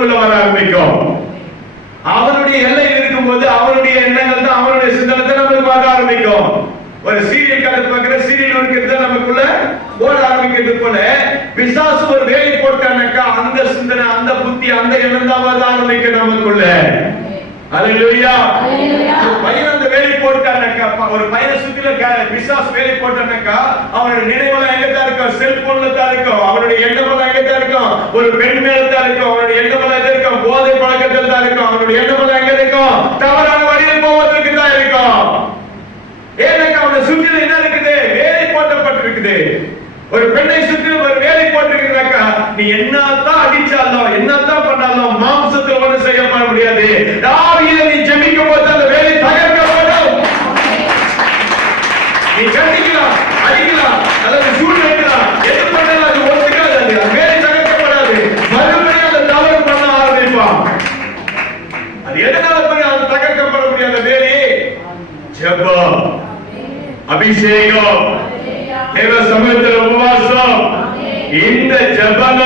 நமக்குள்ள வர ஆரம்பிக்கும். அவனுடைய எல்லையில் இருக்கும்போது அவனுடைய எண்ணங்கள் தான், அவனுடைய சிந்தனை தான் நமக்கு வர ஆரம்பிக்கும். ஒரு சீரியல் கதை பார்க்கிற சீரியல் இருக்கிறது நமக்குள்ள ஓட ஆரம்பிக்கிறது போல பிசாசு ஒரு வேலை போட்டானாக்கா அந்த சிந்தனை, அந்த புத்தி, அந்த எண்ணம் தான் வர ஆரம்பிக்கும் நமக்குள்ள. அல்லேலூயா. பையன் அந்த வேலை போட்டானாக்கா, ஒரு பையனை சுத்தில பிசாசு வேலை போட்டானாக்கா அவனுடைய நினைவெல்லாம் எங்க தான் இருக்கும்? செல்போன்ல தான் இருக்கும். அவனுடைய எண்ணமெல்லாம் எங்க தான் இருக்கும்? ஒரு பெண் மேல தான் இருக்கும். அவனுடைய எண்ணமெல்லாம் எங்க இருக்கும்? போதை பழக்கத்தில் தான் இருக்கும். அவனுடைய எண்ணமெல்லாம் எங்க இருக்கும்? தவறான வழியில் போவதற்கு தான் இருக்கும். ஏன்னாக்கா அவனை சுற்றில என்ன இருக்குது? வேலை போட்டப்பட்டிருக்குது. ஒரு பெண்ணை சுற்றி ஒரு வேலை போட்டிருக்கிறாக்கா நீ என்னத்தான் அடிச்சாலும் என்னத்தான் பண்ணாலும் மாம்சத்தில் ஒன்றும் செய்யப்பட முடியாது. ஆவியில நீ ஜெபிக்கும் போது அந்த வேலை தகர்க்கப்படும். நீ கண்டிக்கலாம், அடிக்கலாம், அல்லது சூடு வைக்கலாம், எது பண்ணாலும் அது ஒத்துக்காது. அது வேலை தகர்க்கப்படாது. மறுபடியும் அந்த தவறு பண்ண ஆரம்பிப்பான். அது எதனால போய் அது தகர்க்கப்பட முடியாத வேலை? ஜெபம், அபிஷேகம், தேவ சமூகத்தில் உபவாசம். இந்த ஜெபம்